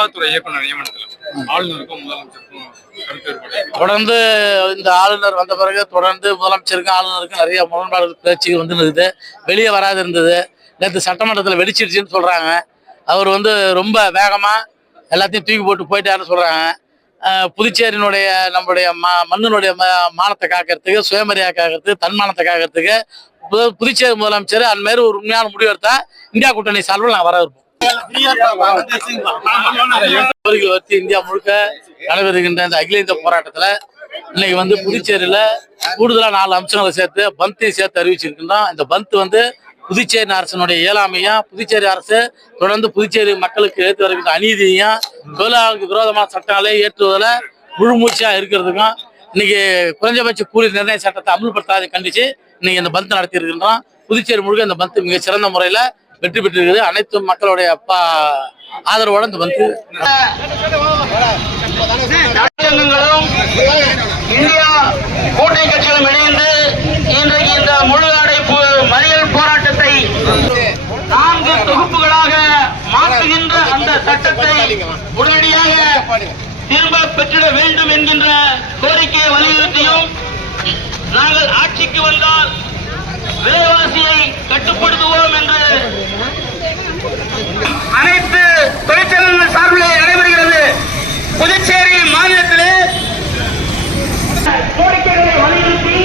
சுகாதாரத்துறை இயக்குனர் நியமனத்தில் ஆளுநருக்கும் முதலமைச்சருக்கும் கருத்து வேறுபாடு. தொடர்ந்து இந்த ஆளுநர் வந்த பிறகு தொடர்ந்து முதலமைச்சருக்கும் ஆளுநருக்கும் நிறைய முரண்பாடுகள் பேச்சுகள் வந்து இருந்தது. வெளியே வராது இருந்தது. நேற்று சட்டமன்றத்தில் வெடிச்சிருச்சுன்னு சொல்றாங்க. அவர் வந்து ரொம்ப வேகமா எல்லாத்தையும் தூக்கி போட்டு போயிட்டாருன்னு சொல்றாங்க. புதுச்சேரியினுடைய நம்முடைய மண்ணினுடைய மானத்தை காக்கிறதுக்கு, சுயமரியாதை காக்கிறதுக்கு, தன்மானத்தை காக்கிறதுக்கு புதுச்சேரி முதலமைச்சர் அந்த மாதிரி ஒரு உண்மையான முடிவு எடுத்தா இந்தியா கூட்டணி சார்பில் நாங்கள் வரவேற்போம். கோரிக்கைகள் வச்சு இந்தியா முழுக்க நடைபெறுகின்ற இந்த அகில இந்திய போராட்டத்துல இன்னைக்கு வந்து புதுச்சேரியில கூடுதலா 4 அம்சங்களை சேர்த்து பந்தையும் சேர்த்து அறிவிச்சிருக்கின்றோம். இந்த பந்த் வந்து புதுச்சேரி அரசனுடைய இயலாமையும், புதுச்சேரி அரசு தொடர்ந்து புதுச்சேரி மக்களுக்கு ஏற்று வருகின்ற அநீதியையும், தொழிலாளர்களுக்கு விரோதமான சட்டங்களை ஏற்றுவதில் முழுமூச்சா இருக்கிறதுக்கும், இன்னைக்கு குறைஞ்சபட்ச கூலி நிர்ணய சட்டத்தை அமல்படுத்தாத கண்டிச்சு இன்னைக்கு இந்த பந்த் நடத்தி இருக்கின்றோம். புதுச்சேரி முழுக்க இந்த பந்த் மிக சிறந்த முறையில வெற்றி பெற்றிருக்குது. அனைத்து மக்களுடைய ஆதரவோட இந்த பந்த் இந்தியா கூட்டணி கட்சிகளும் இணைந்து இன்றைக்கு இந்த முழு அடைப்பு மறியல் போராட்டத்தை 4 தொகுப்புகளாக மாற்றுகின்ற அந்த சட்டத்தை உடனடியாக திரும்ப பெற்றிட வேண்டும் என்கின்ற கோரிக்கையை வலியுறுத்தியும், நாங்கள் ஆட்சிக்கு வந்தால் விலைவாசியை கட்டுப்படுத்துவோம் என்று அனைத்து தொழிற்சங்கங்கள் சார்பிலே நடைபெறுகிறது. புதுச்சேரி மாநிலத்திலே கோரிக்கைகளை வலியுறுத்தி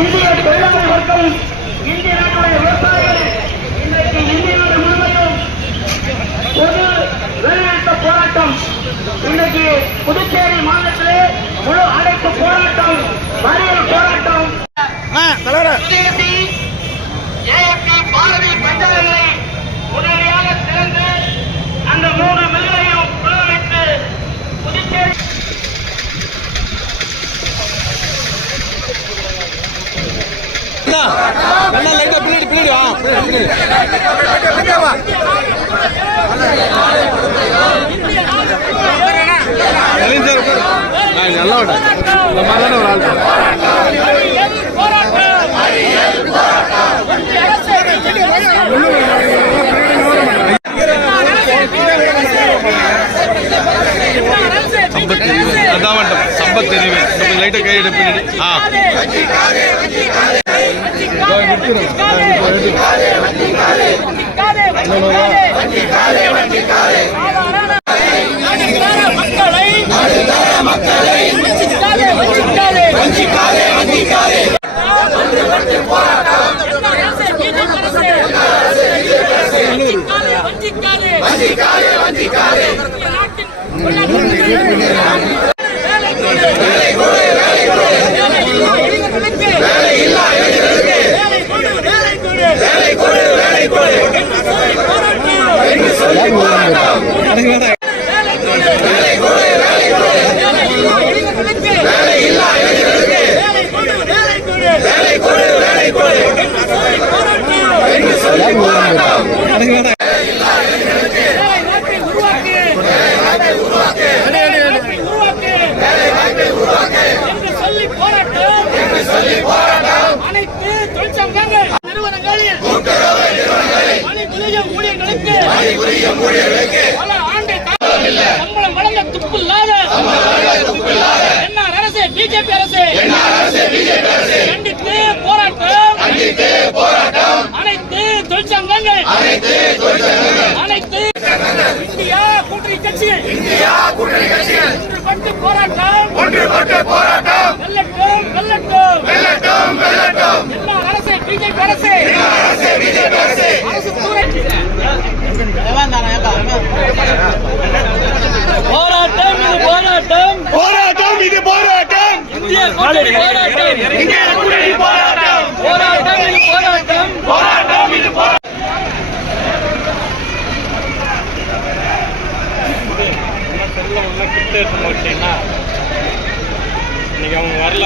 இந்திய தொழிலாளர் வர்க்கம், இந்திய நாட்டுடைய விவசாயிகள் இன்றைக்கு இந்திய நாடு முழுவதும் பொது வேலைநிறுத்த போராட்டம், இன்றைக்கு புதுச்சேரி மாநிலத்திலே முழு அடைப்பு போராட்டம், மறியல் போராட்டம், பாரதி பஞ்சாலைகளை உடனடியாக திறந்து அந்த 3 மில்லையும் புலமைத்து புதுச்சேரி சம்பத் தெரிவு லைட்டை கை எடுப்பு. அனைத்து தொழிற்சங்கங்கள் நிறுவனங்களில் ஊழியர்களுக்கு பல ஆண்டு சம்பளம் வழங்க துப்பில்லாத என்ஆர் அரசு, பிஜேபி அரசு கண்டித்து போராட்டம். அனைத்து தொழிற்சங்கங்கள், அனைத்து இந்தியா கூட்டணி கட்சிகள் ஒன்றுபட்டு போராட்டம். வெல்லட்டும். என்ஆர் அரசு, பிஜேபி அரசு தூரை போராட்டம். இது போராட்டம். இந்திய கூட்டணி போராட்டம். இன்னைக்கு அவங்க வரல.